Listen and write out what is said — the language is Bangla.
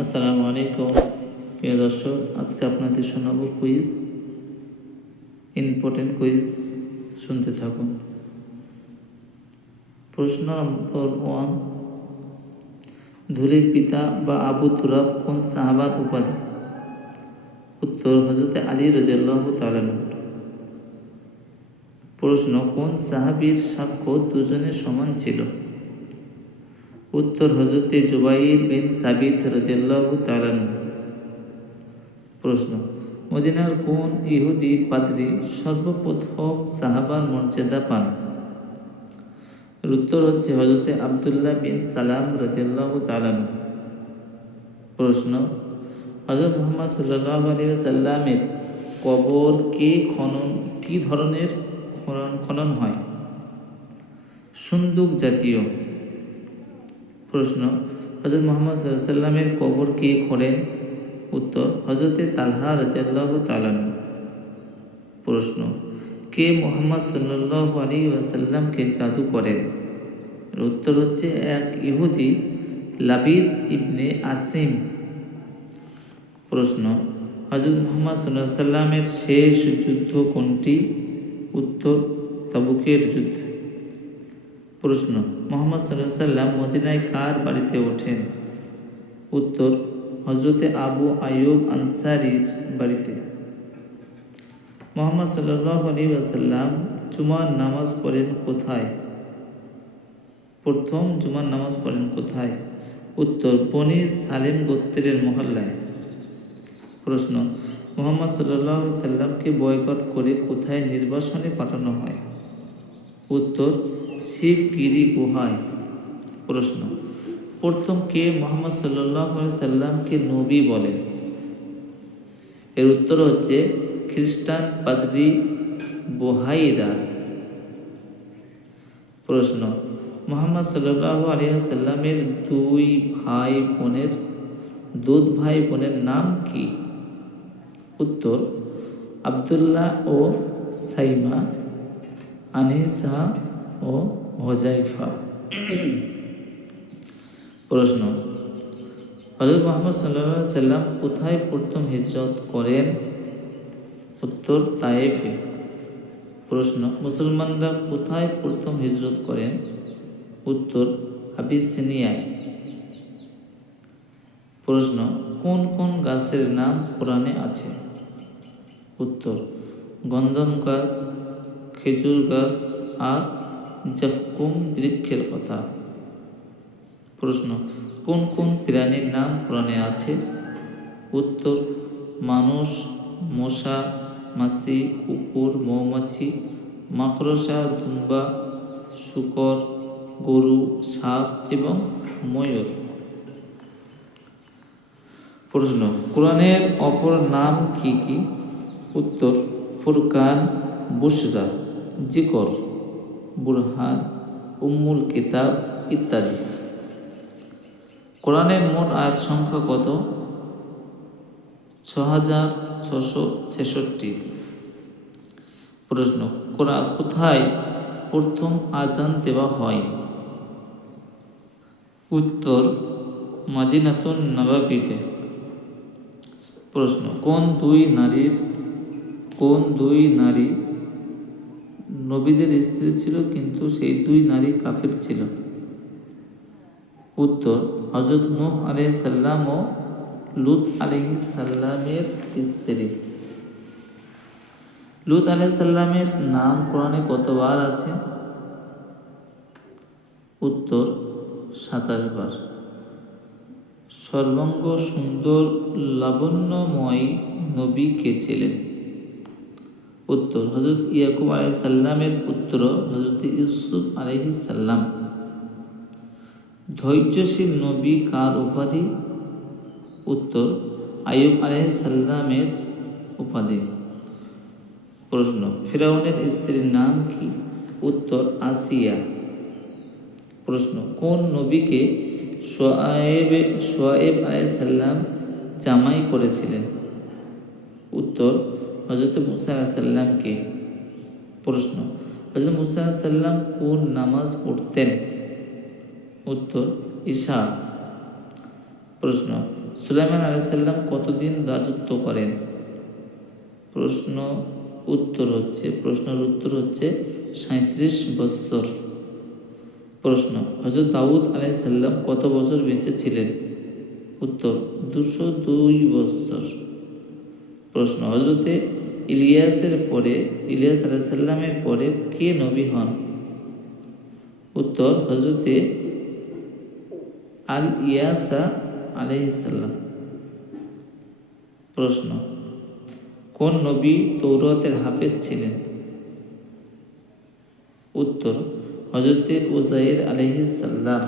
আসসালামু আলাইকুম। প্রিয় দর্শক, আজকে আপনাদের শোনাবো কুইজ ইম্পর্টেন্ট কুইজ শুনতে থাকুন। প্রশ্ন নম্বর ওয়ান ধুলির পিতা বা আবু তুরাব কোন সাহাবার উপাধি? উত্তর হজরতে আলী রদিয়াল্লাহ তালান প্রশ্ন, কোন সাহাবীর সাক্ষ্য দুজনের সমান ছিল? উত্তর হজরতে জুবাইর বিন সাবিত রদিয়াল্লাহ তালান প্রশ্ন, মদিনার কোন ইহুদি পাদ্রী সর্বপ্রথম সাহাবার মর্যাদা পান? উত্তর হচ্ছে হজরতে আবদুল্লাহ বিন সালাম রদিয়াল্লাহ তালান প্রশ্ন হজরত মোহাম্মদ সাল্লাহ আলী সাল্লামের কবর কে খনন, কি ধরনের খনন খনন হয়? সুন্দুক জাতীয়। প্রশ্ন হজরত মোহাম্মদ সাল্লামের কবর কে খোঁড়েন? উত্তর হজরতে তালহা রাজাল্লাহ তালান প্রশ্ন, কে মোহাম্মদ সাল্লাহ আলী ওয়াসাল্লামকে জাদু করেন? উত্তর হচ্ছে এক ইহুদি, লাবিদ ইবনে আসিম। প্রশ্ন হজরত মোহাম্মদ সাল্লাহ সাল্লামের শেষ যুদ্ধ কোনটি? উত্তর, তাবুকের যুদ্ধ। প্রশ্ন, মোহাম্মদ সাল্লাহ সাল্লাম মদিনায় কার বাড়িতে ওঠেন? উত্তর হজরতে আবু আয়ুব আনসারির বাড়িতে। মোহাম্মদ সাল্লাহ আলী আসাল্লাম জুমার নামাজ পড়েন কোথায়? প্রথম জুমার নামাজ পড়েন কোথায়? উত্তর, বনি সালেম গোত্রের মহল্লায়। প্রশ্ন, মোহাম্মদ সাল্লাহ সাল্লামকে বয়কট করে কোথায় নির্বাসনে পাঠানো হয়? উত্তর শিবগিরি গুহায়? প্রশ্ন। প্রথম কে মোহাম্মদ সাল্লাহ সাল্লামকে নবী বলেন এর উত্তর হচ্ছে খ্রিস্টান পাদ্রি বোহাইরা। প্রশ্ন। মোহাম্মদ সাল্লাহ আলিয়া সাল্লামের দুই ভাই বোনের, দুধ ভাই বোনের নাম কি? উত্তর, আবদুল্লাহ ও সাইমা আনিসা ও হোজাইফা প্রশ্ন হজরত মোহাম্মদ সাল্লাহ সাল্লাম কোথায় প্রথম হিজরত করেন? উত্তর, তায়েফে। প্রশ্ন, মুসলমানরা কোথায় প্রথম হিজরত করেন? উত্তর, আবিসিনিয়ায়। প্রশ্ন, কোন কোন গাছের নাম কোরআনে আছে? উত্তর, গন্ধম গাছ, খেজুর গাছ আর জাক্কুম বৃক্ষের কথা? প্রশ্ন, কোন কোন প্রাণীর নাম কোরআনে আছে? উত্তর, মানুষ, মশা, মাছি, কুকুর, মৌমাছি, মাকড়সা, দুম্বা, শুকর, গরু, সাপ এবং ময়ূর। প্রশ্ন, কোরআনের অপর নাম কি কি? উত্তর, ফুরকান বুসরা জিকর। বুরহান, উম্মুল কিতাব ইত্যাদি। কোরআনের মোট আয়াত সংখ্যা কত? ছ হাজার ছশো ছেষট্টি। প্রশ্ন কোথায় প্রথম আজান দেওয়া হয়? উত্তর, মাদিনাতুন নবাবিতে। প্রশ্ন, কোন দুই নারীর, কোন দুই নারী নবীদের স্ত্রী ছিল, কিন্তু সেই দুই নারী কাফের ছিল। উত্তর হজরত নূহ আলহ সাল্লাম ও লুত আলহি সাল্লামের স্ত্রী। লুত আলহ সাল্লামের নাম কোরআনে কতবার আছে? উত্তর, সাতাশ বার। সর্বাঙ্গ সুন্দর, লাবণ্যময় নবী কে ছিলেন? উত্তর হজরত ইয়াকুব আলাই সাল্লামের পুত্র হজরত ইউসুফ আলহি সাল্লাম ধৈর্যশীল নবী কার উপাধি? উত্তর আয়ুব আলহ সাল্লামের উপাধি। প্রশ্ন, ফেরাউনের স্ত্রীর নাম কি? উত্তর, আসিয়া। প্রশ্ন, কোন নবীকে সোয়েব সোয়েব আলাইসাল্লাম জামাই করেছিলেন? উত্তর হজরত মুসা আলাহিসাল্লামকে প্রশ্ন হজরত মুসা সাল্লাম কোন নামাজ পড়তেন? উত্তর, ঈশা। প্রশ্ন, সুলাইমান আলাইসাল্লাম কতদিন রাজত্ব করেন? প্রশ্ন, উত্তর হচ্ছে, প্রশ্নের উত্তর হচ্ছে সাঁত্রিশ বছর। প্রশ্ন হজরত দাউদ আলাইসাল্লাম কত বছর বেঁচে ছিলেন? উত্তর, দুশো দুই বছর। প্রশ্ন হজরতে ইলিয়াসের পরে, ইলিয়াস আলাইসাল্লামের পরে কে নবী হন? উত্তর হজরতে আল ইয়াসা আলাইসাল্লাম প্রশ্ন, কোন নবী তৌরতের হাফেজ ছিলেন? উত্তর হজরতে উজাইর আলহিসাল্লাম